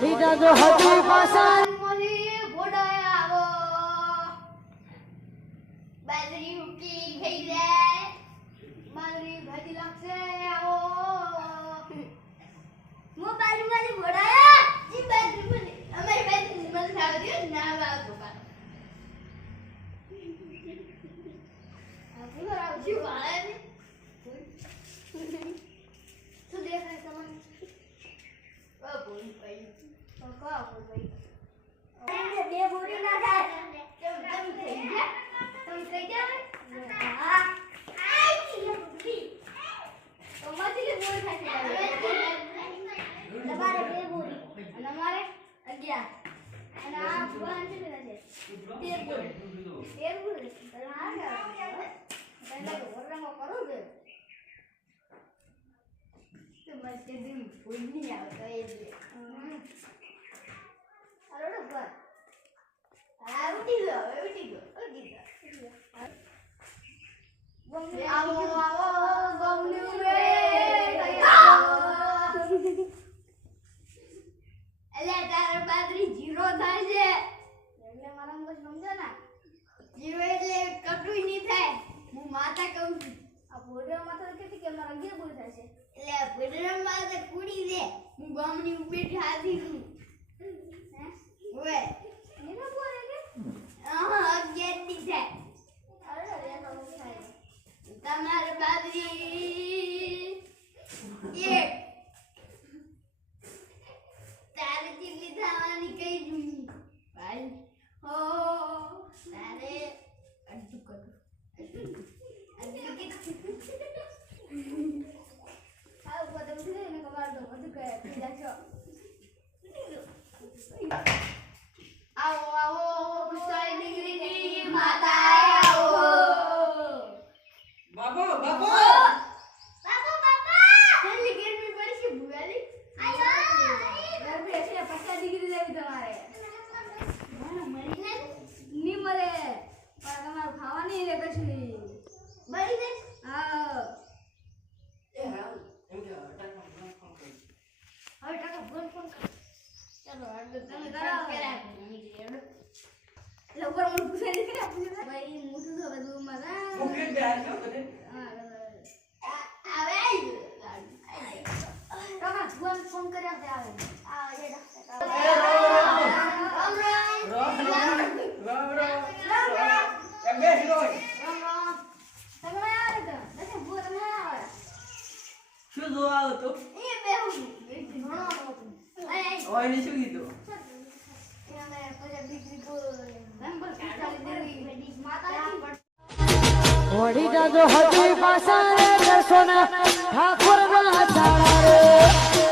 વળી જાજો હતી પાછા બાજરી ઉકી થઈ જાય બાજરી ભાજી લાગશે આવો મો બાજરી મારી ભોડાયા જી બાજરી મને અમારી બાજરી મને ખાવ દે ના બાપુ આ પૂરો આવજી વાળા ને તું દેખાય તમને ઓ બોલ ભાઈ તો કા બોલ ભાઈ બે બોરી ના થાય કેમ થઈ ગયા तुम कह क्या हां आई बुद्धि तो मछली के बोल खाते તમારે બે બોરી અને અમારે 11 અને આ ભગવાન છે ને 13 બોરી 13 બોરી હા પહેલા ઓરડામાં કરો દે તો મસ્ત દિન ફૂલ નહીં આવતો એ દે અરે બસ આ ઉઠી ગયો આવો ગમનું રે એટલે તારે બાજરી જીરો થાય છે એટલે મારા મગજ સમજો ને જીરો એટલે કટુઈ નહીં થાય હું માતા કહું છું આ પોડરા માતા કહેતી કે મારા 11 બોલ થાય છે એટલે પોડરા માતા કુડી દે હું ગમની ઉભી હાથી છું હે ઓએ એને બોલે કે હા 11 ની થાય તમારે બાજરી એક તારે કેટલી થવાની કઈ જૂની ભાઈ હો તારે અડધું કરું અડધું કે હા બધું છે ને કમાર દો બધું કહે પીલા છો આવો આવો પુષ્પાઈ દીકરીની માતા આવો बाबू बाबू बाबू बाबा जल्दी गर्मी पड़ी છે ભુવાલી આયો ગરમી એટલે 50 ડિગ્રી લેવી તમારે ના મરીને ની મરે પણ તમારે ખાવા નહીં રે કશું બળી દે હા એ હા એમ કે અટક ફોન કર હવે ટાકા ફોન કર ચાલો આગળ તમે કરાવો પેલા નીકળ્યો લોકો મને પૂછે છે કે પૂછે ભાઈ મોટું તો બધું મારા ઓકે બેન જો કરે આવે કાકા ફોન કર્યા છે આવે આ એ એમ બે હીરો તમે આવે તો દસે ભૂત તમે આવે શું જોવા આવો તો એ બે હું ઘણો ઓય ને શું કીધું વળી જાજો હતી પાછા દર્શોના